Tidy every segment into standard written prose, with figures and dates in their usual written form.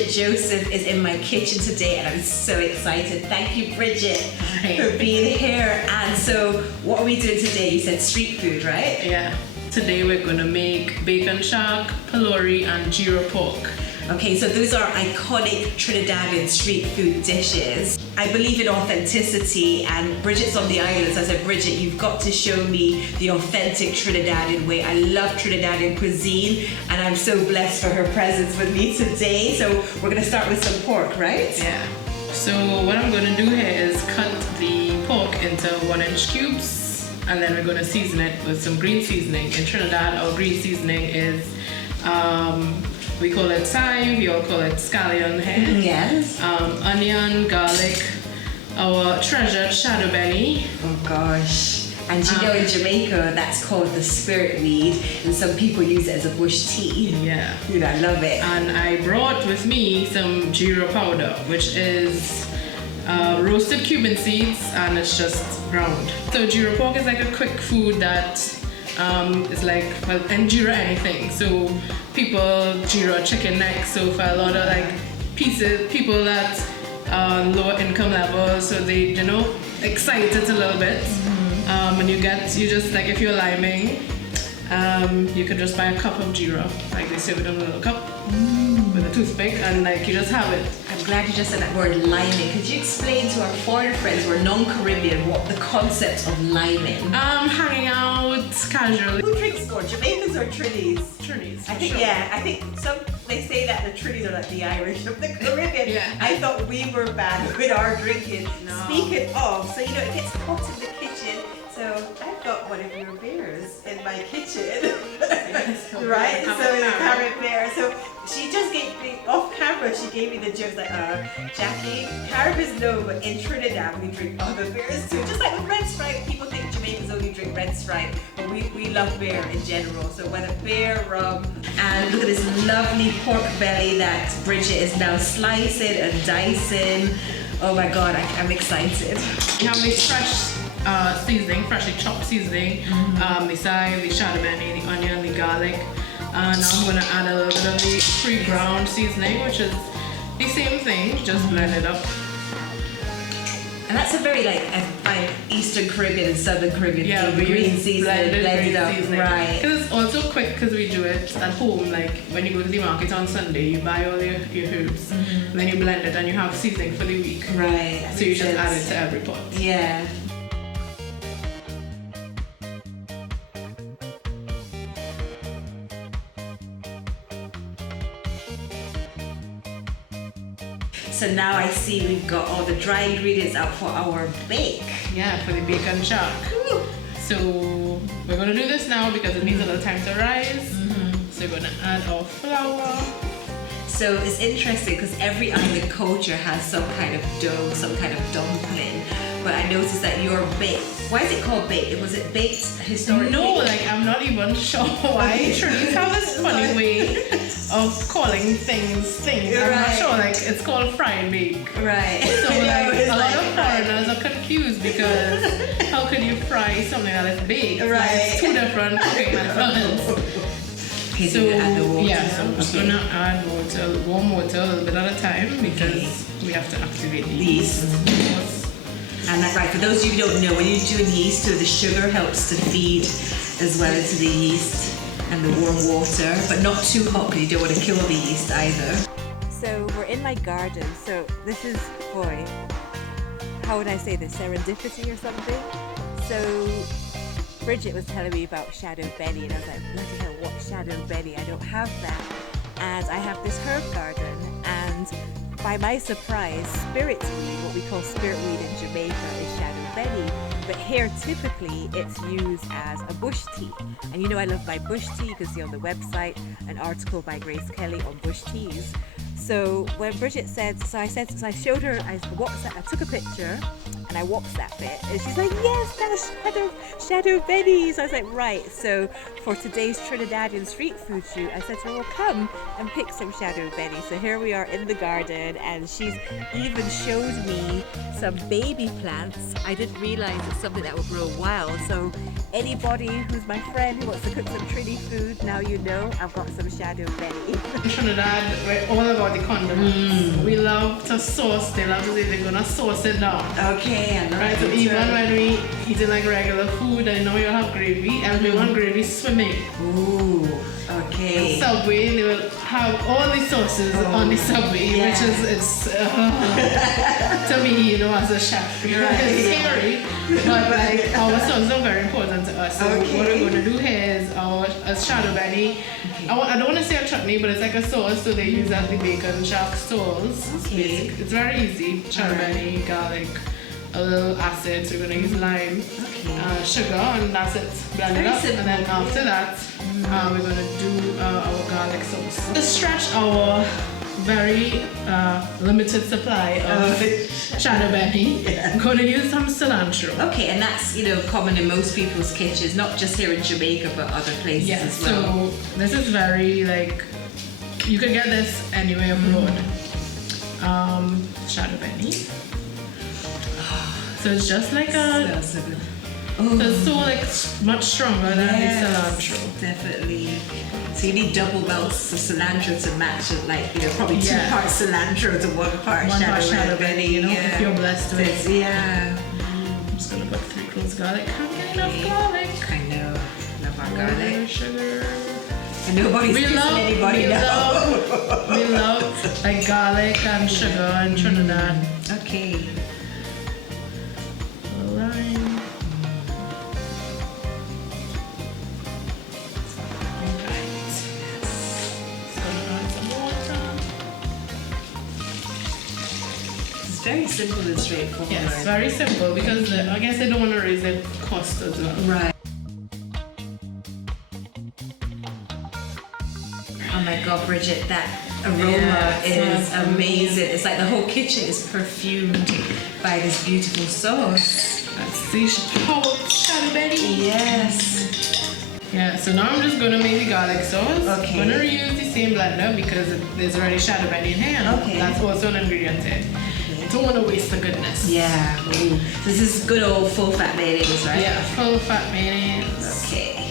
Brigette Joseph is in my kitchen today, and I'm so excited. Thank you, Brigette, for being here. And so, what are we doing today? You said street food, right? Yeah. Today we're gonna make bacon shark, pylori, and geera pork. Okay, so those are iconic Trinidadian street food dishes. I believe in authenticity, and Brigitte's on the island, so I said, Brigette, you've got to show me the authentic Trinidadian way. I love Trinidadian cuisine, and I'm so blessed for her presence with me today. So we're gonna start with some pork, right? Yeah. So what I'm gonna do here is cut the pork into 1-inch cubes, and then we're gonna season it with some green seasoning. In Trinidad, our green seasoning is we call it thyme, we all call it scallion here. Yes. Onion, garlic, our treasured shadow belly. Oh gosh. And you know in Jamaica, that's called the spirit weed, and some people use it as a bush tea. Yeah. Dude, I love it. And I brought with me some geera powder, which is roasted Cuban seeds, and it's just ground. So geera pork is like a quick food that is like, well, and geera anything. So people geera chicken neck. So for a lot of like people that lower income level, so they excite it a little bit. And you just like, if you're liming, you could just buy a cup of geera, like they serve it in a little cup with a toothpick, and like you just have it. I'm glad you just said that word, liming. Could you explain to our foreign friends who are non-Caribbean what the concept of liming? Hanging out casually. Who drinks more, Jamaicans or Trinis? Trinis. I think, sure. yeah, I think they say that the Trinis are like the Irish of the Caribbean. Yeah. I thought we were bad with our drinking. No. Speaking of, so it gets hot in the kitchen. So I've got one of your beers in my kitchen. Right? So the carrot bear. So she just gave me, off camera, she gave me the jokes like, Jackie, carrot is no, but in Trinidad we drink other beers too. Just like with red stripe, people think Jamaicans only drink red stripe, but we love beer in general. So whether beer, rum, and look at this lovely pork belly that Brigette is now slicing and dicing. Oh my God, I'm excited. We have this fresh seasoning, freshly chopped seasoning, the thyme, the shadow belly, the onion, the garlic. Now I'm going to add a little bit of the pre-ground seasoning, which is the same thing, just blend it up. And that's a very Eastern Caribbean and Southern Caribbean thing. We Green use seasoning, blended up, right? Because it's also quick because we do it at home. Like when you go to the market on Sunday, you buy all your herbs, and then you blend it, and you have seasoning for the week. Right. So you just add it to every pot. Yeah. So now I see we've got all the dry ingredients out for our bake. Yeah, for the bacon shark. So we're gonna do this now because it needs a little time to rise. So we're gonna add our flour. So it's interesting because every island culture has some kind of dough, some kind of dumpling. But I noticed that your bake, why is it called bake? Was it baked historically? No, I'm not even sure why. Trinis have this funny way of calling things. I'm not sure, it's called fry and bake. Right. So a lot of foreigners are confused because how can you fry something that is baked? Right. It's two different cooking methods. Okay, so you add the water. Yeah, so I'm just gonna add warm water a little bit at a time because we have to activate the yeast. And that's right, for those of you who don't know, when you're doing yeast, so the sugar helps to feed as well into the yeast and the warm water, but not too hot because you don't want to kill the yeast either. So we're in my garden, so this is, boy, how would I say this, serendipity or something? So Brigette was telling me about shadow belly, and I was like, bloody hell, what shadow belly? I don't have that. And I have this herb garden, and by my surprise, spirit weed, what we call spirit weed in Jamaica, is shadow belly. But here, typically, it's used as a bush tea. And I love my bush tea because on the website, an article by Grace Kelly on bush teas. So when Brigette said, I showed her, I took a picture and I WhatsApped it, and she's like, yes, that's shadow belly. So I was like, right. So for today's Trinidadian street food shoot, I said to her, well, come and pick some shadow belly. So here we are in the garden, and she's even showed me some baby plants. I didn't realize it's something that will grow wild. So anybody who's my friend who wants to cook some Trini food, now you know I've got some shadow belly. In Trinidad, we're all about about the condiments. We love to sauce. They love to say they're gonna sauce it down. Okay, I know. Right, so even when we eating like regular food, I know you'll have gravy, and we want gravy swimming. Ooh, okay. The Subway, they will have all the sauces on the Subway, which is to me, you know, as a chef, it's scary, but like our sauces are very important to us. So what we're going to do here is our shadow benny. I don't want to say a chutney, but it's like a sauce, so they use at the bacon shack stalls. Okay. It's very easy. Shadow benny, garlic, a little acid, so we're going to use lime, sugar, and that's it. Blend it up, and then after that, we're going to do our garlic sauce. To stretch our very limited supply of shadow benny, I'm going to use some cilantro. Okay, and that's, you know, common in most people's kitchens, not just here in Jamaica, but other places as well. So this is very, like, you can get this anywhere abroad. Shadow benny. So it's just like a... So good. So it's so like much stronger than the cilantro. Definitely. So you need double belts of cilantro to match it, like, you know, probably 2 parts cilantro to 1 part shadow benny, you know, if you're blessed with it. Yeah. I'm just gonna put 3 cloves garlic. How many enough garlic? I know. Love our garlic. Sugar. And nobody's kissing anybody now. We love like garlic and sugar and Trinidad. Okay. Lime. Very simple and straightforward. Yes, very simple because I guess they don't want to raise their cost as well. Right. Oh my God, Bridget, that aroma is amazing. It's like the whole kitchen is perfumed by this beautiful sauce. That's the shadow benny. Yes. Yeah, so now I'm just going to make the garlic sauce. Okay. I'm going to reuse the same blender because there's already shadow benny in here. Okay. That's also an ingredient here. Don't want to waste the goodness. Yeah. Ooh. This is good old full fat mayonnaise, right? Yeah, full fat mayonnaise. Okay.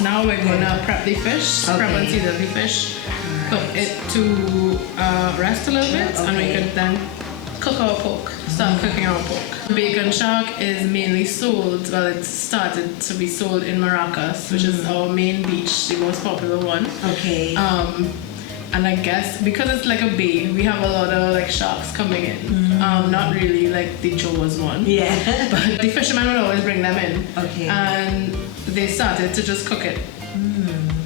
Now we're gonna prep the fish, prep and season the fish, cook it to rest a little bit, and we can then cook our pork. Start cooking our pork. Bacon shark is mainly sold, well, it started to be sold in Maracas, which is our main beach, the most popular one. Okay. And I guess because it's like a bay, we have a lot of like sharks coming in. Not really like the Jaws one. Yeah. But the fishermen would always bring them in. Okay. And they started to just cook it.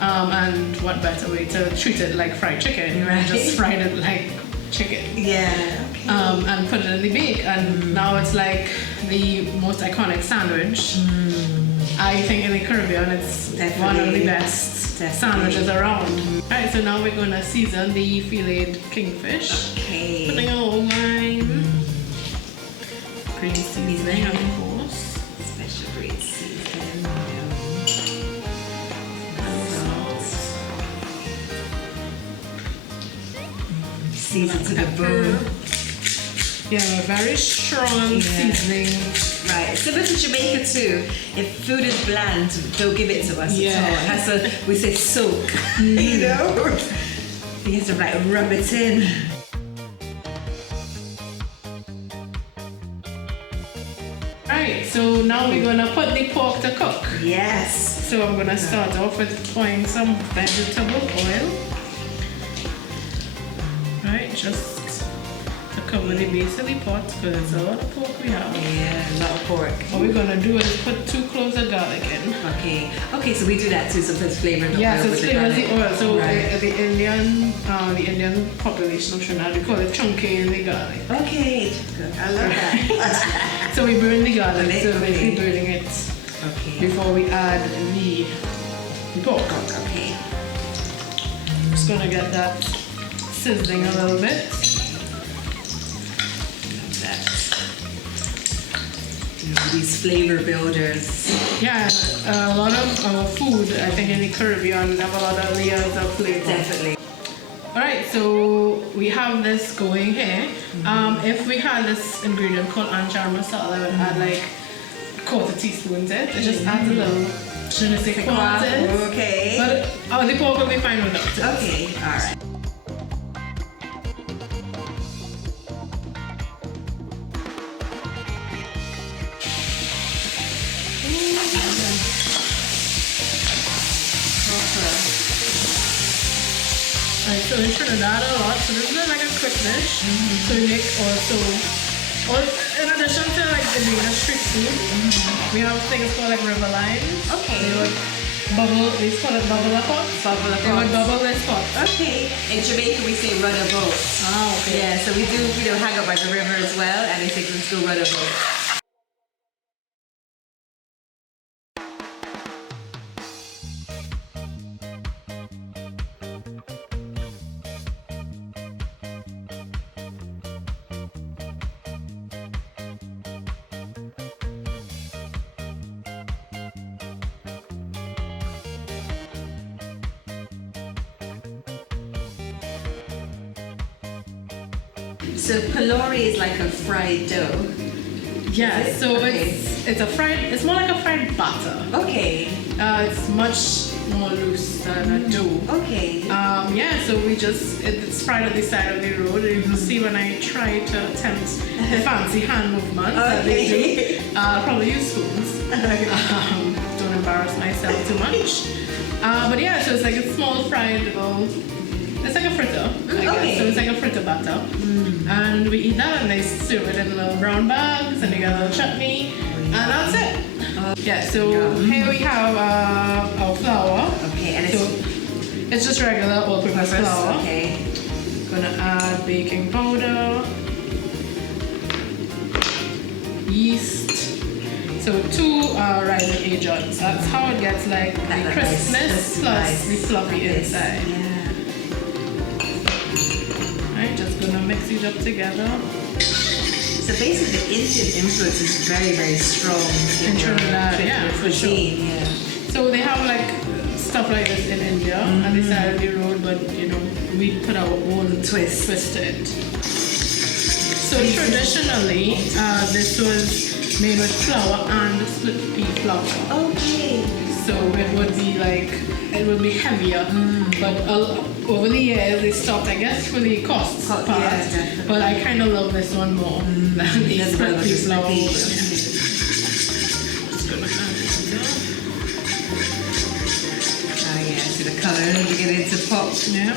And what better way to treat it like fried chicken? Right. Just fried it like chicken. Yeah. Okay. And put it in the bake. And now it's like the most iconic sandwich. I think in the Caribbean it's one of the best sandwiches around. Alright, so now we're gonna season the filleted kingfish. Okay. Putting a little lime. Green seasoning, of course. Special green seasoning. Season to the bone. Yeah, a very strong seasoning. Right, similar to Jamaica too. If food is bland, don't give it to us at all. It has to, we say soak, you know? You have to like rub it in. Alright, so now we're gonna put the pork to cook. Yes. So I'm gonna start off with pouring some vegetable oil. Right, just to cover the base of the pot because it's a lot of pork we have. Yeah, a lot of pork. What we're gonna do is put 2 cloves of garlic in. Okay. Okay, so we do that too, sometimes flavoring the oil Yeah, so with it the flavors garlic. the oil. So Right. the Indian population of Trinidad, we call it chunky in the garlic. Okay, good. I love that. So we burn the garlic, Okay. so basically burning it Okay. before we add the pork. Okay. Just gonna get that sizzling a little bit. Love that. You know, these flavor builders. Yeah, a lot of our food, I think in the Caribbean, have a lot of layers of flavor. Definitely. Alright, so we have this going here. If we had this ingredient called anchar masala, I would add like a quarter teaspoon to it. It just adds a little je ne sais quoi to it. Okay. But the pork will be fine without it. Okay, alright. Alright, so in Trinidad a lot, so this is like a quick dish. So we make also, in addition to like the being a street food, we have things called like river lines. Okay. They would bubble, we call it bubble a pot. They would bubble this pot. Okay. In Jamaica we say rudder boat. Oh, okay. Yeah, so we do, hang out by the river as well, and they say let's go rudder boat. So pylori is like a fried dough. Yeah, so Okay. it's more like a fried batter. Okay. It's much more loose than a dough. Okay. Yeah, so it's fried at the side of the road. You can see when I try to attempt the fancy hand movement that they do, I'll probably use spoons. Don't embarrass myself too much. But yeah, so it's like a small fried little, it's like a fritter, I guess. So it's like a fritter batter. And we eat that and they serve it in little brown bags and they get a little chutney. And that's it. Yeah, so here we have our flour. Okay, and so it's just regular all-purpose flour. Okay. Gonna add baking powder, yeast. So 2 rising agents. That's how it gets like the crispness plus the fluffy inside. Yeah. Right, just gonna mix it up together. So basically the Indian influence is very, very strong In Trinidad, yeah, for sure. cuisine, yeah. So they have like stuff like this in India at the side of the road, but we put our own twist to it. So traditionally, this was made with flour and split pea flour. Okay. So it would be heavier, but over the years they stopped, I guess, for the cost part. Yeah, but I kind of love this one more than the split pea flour. Oh yeah, see the colour is beginning to pop. Yeah.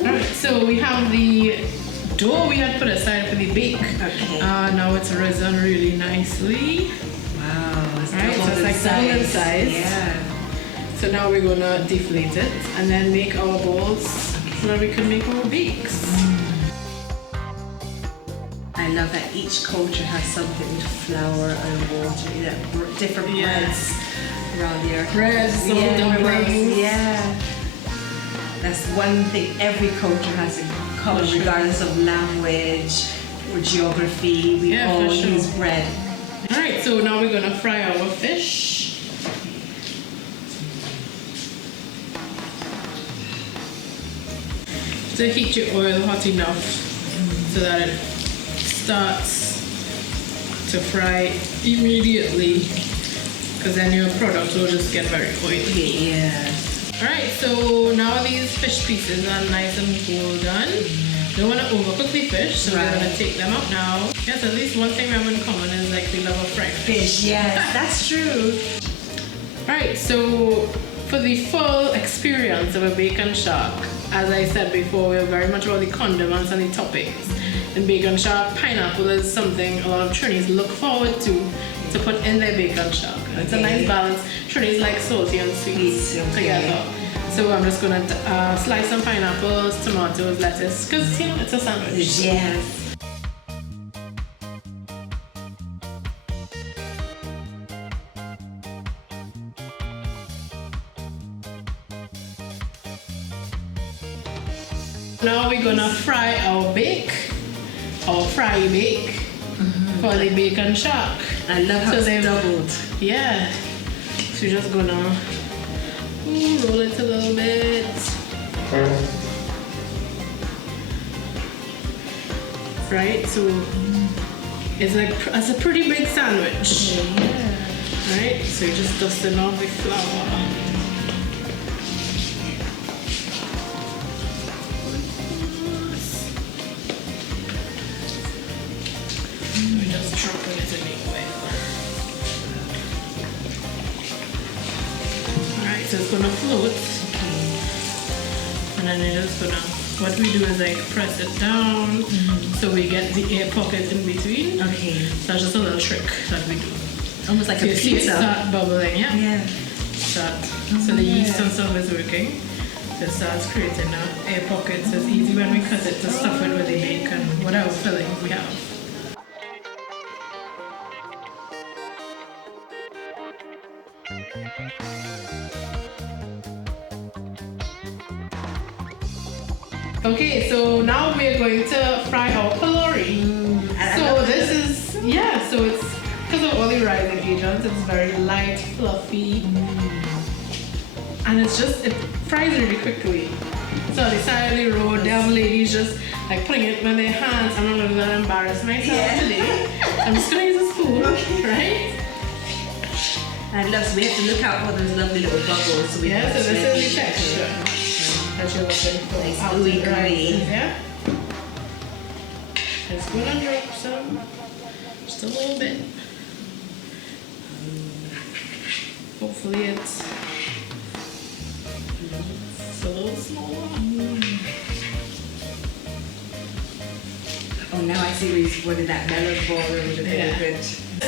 Alright, so we have the dough we had put aside for the bake. Okay. Now it's risen really nicely. Wow. It's Right, so it's like double in size. Yeah. So now we're gonna deflate it and then make our balls so that we can make our bakes. I love that each culture has something with flour and water, different breads around there. Breads, dumplings. Yeah. That's one thing every culture has in common, regardless of language or geography. We all use bread. Alright, so now we're gonna fry our fish. So heat your oil hot enough so that it starts to fry immediately, because then your product will just get very oily. Yeah. Alright, so now these fish pieces are nice and golden. Don't want to overcook the fish, so we're going to take them out now. Yes, at least one thing we have in common is like we love a fried fish. Yes, that's true. Alright, so for the full experience of a bacon shark, as I said before, we're very much about the condiments and the toppings. In bacon shark, pineapple is something a lot of Trinis look forward to put in their bacon shark. It's a nice balance. Trinis like salty and sweet together. So I'm just gonna slice some pineapples, tomatoes, lettuce, because it's a sandwich. Yes. Now we're gonna fry our fry bake. for the bacon shock. I love how So it's they've- doubled. Yeah. So you're just gonna roll it a little bit. Right, so it's a pretty big sandwich. Yeah. Right, so you're just dusting off the flour. We're just dropping it in the oil. Alright, so it's gonna float. And then you're just gonna, what we do is like press it down so we get the air pocket in between. Okay. So that's just a little trick that we do. Almost like So a you see it pizza. start bubbling, yeah? Yeah. Start. So the yeast and stuff is working. So it starts creating air pockets. So it's easy when we cut it to stuff it with the bacon, whatever fillings we have. Okay, so now we're going to fry our pylori. So this is, yeah, so it's, because of all the rising agents, it's very light, fluffy, and it's just, it fries really quickly. So on the side of the road, there are ladies just like putting it with their hands. I'm not gonna embarrass myself today. I'm just gonna use a spoon, right? I love, so we have to look out for those lovely little bubbles. So we Yeah, so can this is the spread texture that you're looking for. Nice Out gooey the rices, gooey. yeah? Just gonna drop some, just a little bit. Hopefully it's a little smaller. Oh, now I see what did that melon ball with the Yeah. good.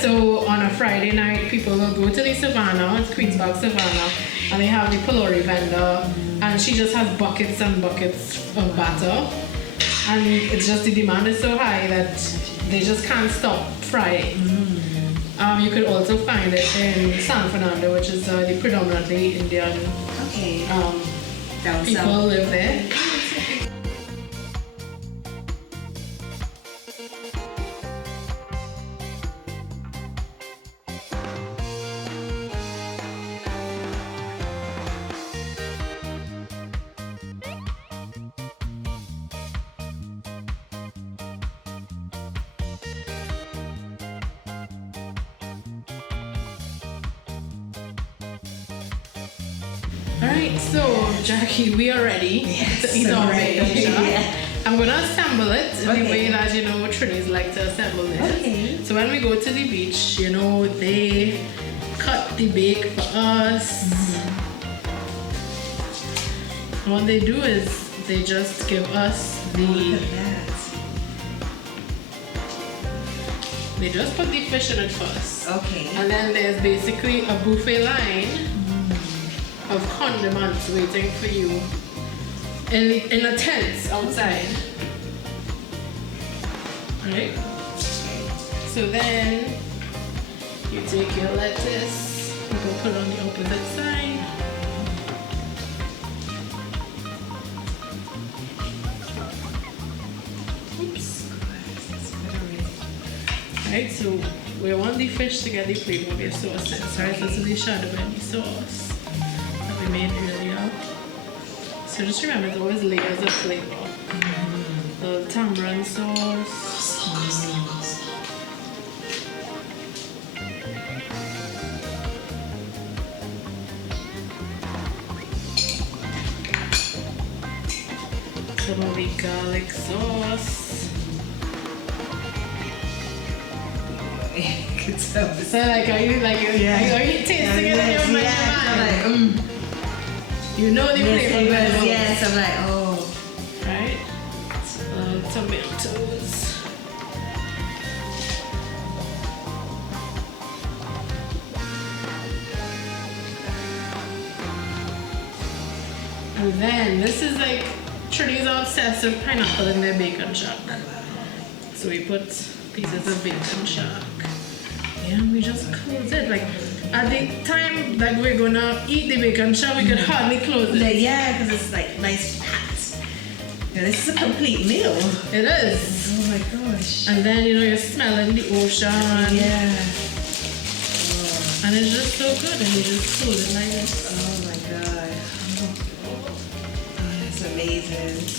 So on a Friday night, people will go to the Savannah, it's Queenspark Savannah, and they have the pylori vendor, and she just has buckets and buckets of batter, and it's just the demand is so high that they just can't stop frying. You could also find it in San Fernando, which is the predominantly Indian Okay. Down people south. live there. Alright, so Jackie, we are ready to eat our bacon chop. Yeah. I'm gonna assemble it in the Okay. way that Trinis like to assemble it. Okay. So when we go to the beach, they cut the bake for us. What they do is they just give us Look the, at that. they just put the fish in it first. Okay. And then there's basically a buffet line of condiments waiting for you in a tent outside. Alright? So then you take your lettuce, you can put it on the opposite side. Oops. Alright, so we want the fish to get the flavor of your sauces. Right, so this is the shadow and the sauce that we made earlier. So just remember, there's always layers of flavor. The tamarind sauce. Some of the garlic sauce. Good stuff. So like, are you tasting it in your mind? Yeah, I'm like, You know the yes, flavor. it very was, well. yes, I'm like, oh. Right? Tomatoes. And then this is like Trini's obsessed with pineapple in their bacon shack. So we put pieces of bacon shack. Yeah, we just close it. Like at the time that we're gonna eat the bacon shack, we could hardly close it. Yeah, because it's like nice packed. Yeah, this is a complete meal. It is. Oh my gosh. And then, you know, you're smelling the ocean. Yeah. And it's just so good, and you just hold it like this. Oh my god. Oh, that's amazing.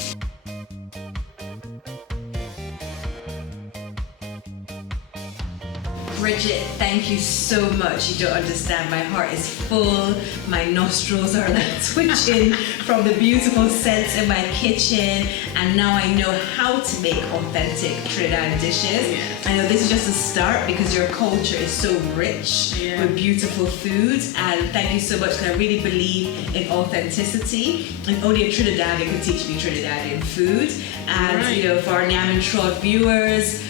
Bridget, thank you so much. You don't understand. My heart is full. My nostrils are like twitching from the beautiful scents in my kitchen. And now I know how to make authentic Trinidad dishes. Yes. I know this is just a start because your culture is so rich with beautiful foods. And thank you so much because I really believe in authenticity. And only a Trinidadian can teach me Trinidadian food. And you know, for our Nyam and Trod viewers,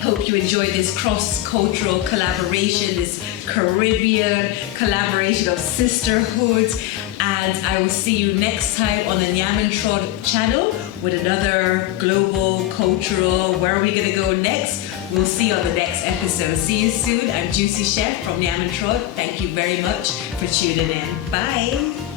hope you enjoyed this cross-cultural collaboration, this Caribbean collaboration of sisterhood. And I will see you next time on the Nyam and Trod channel with another global, cultural, where are we gonna go next? We'll see you on the next episode. See you soon. I'm Juicy Chef from Nyam and Trod. Thank you very much for tuning in. Bye.